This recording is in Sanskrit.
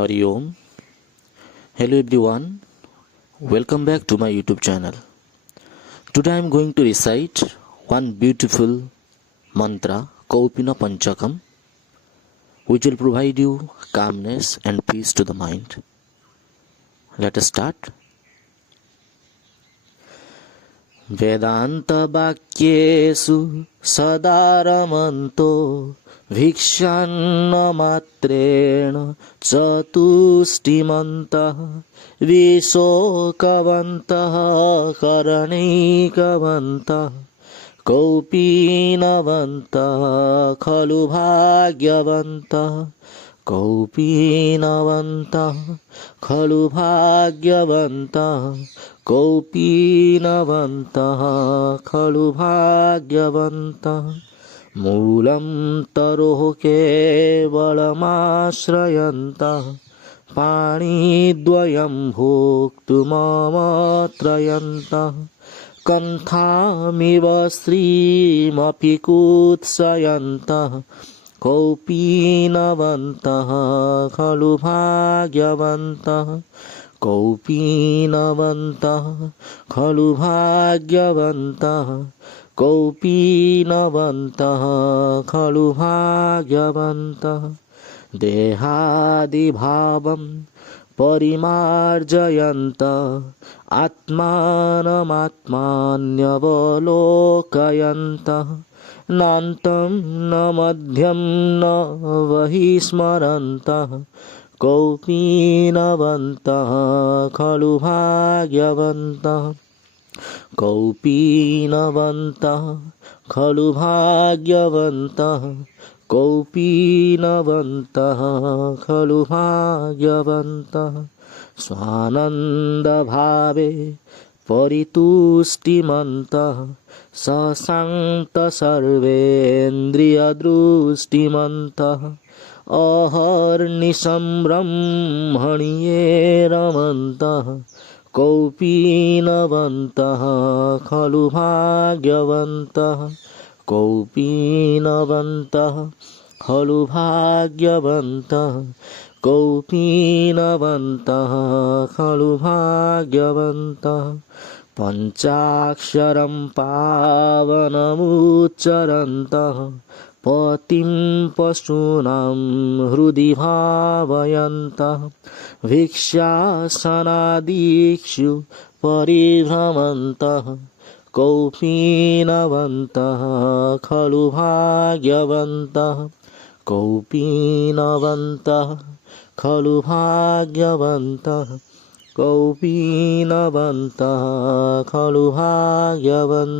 Hari Om. Hello everyone. Welcome back to my YouTube channel. Today I am going to recite one beautiful mantra, Kaupina Panchakam, which will provide you calmness and peace to the mind. Let us start. वेदान्तवाक्येषु सदा रमन्तो भिक्षान्नमात्रेण चतुष्टिमन्तः विशोकवन्तः करणैकवन्तः कौपीनवन्तः खलु भाग्यवन्तः कौपीनवन्तः खलु भाग्यवन्तः कौपीनवन्तः खलु भाग्यवन्तः मूलं तरोः केवलमाश्रयन्तः पाणिद्वयं भोक्तुममत्रयन्तः कण्ठामिव श्रीमपि कुत्सयन्तः कौपीनवन्तः खलु भाग्यवन्तः कौपीनवन्तः खलु भाग्यवन्तः कौपीनवन्तः खलु भाग्यवन्तः देहादिभावं परिमार्जयन्तः आत्मानमात्मान्यवलोकयन्तः नान्तं न मध्यं न बहिस्मरन्तः कौपीनवन्तः खलु भाग्यवन्तः कौपीनवन्तः खलु भाग्यवन्तः कौपीनवन्तः खलु भाग्यवन्तः स्वानन्दभावे परितुष्टिमन्तः सशान्तसर्वेन्द्रियदृष्टिमन्तः अहर्निशं ब्रह्मण्ये रमन्तः कौपीनवन्तः खलु भाग्यवन्तः कौपीनवन्तः खलु भाग्यवन्तः कौपीनवन्तः खलु भाग्यवन्तः पञ्चाक्षरं पावनमुच्चरन्तः पतिं पशूनां हृदि भावयन्तः भिक्षासनादिषु परिभ्रमन्तः कौपीनवन्तः खलु भाग्यवन्तः कौपीनवन्तः खलु भाग्यवन्तः कौपीनवन्तः खलु भाग्यवन्तः।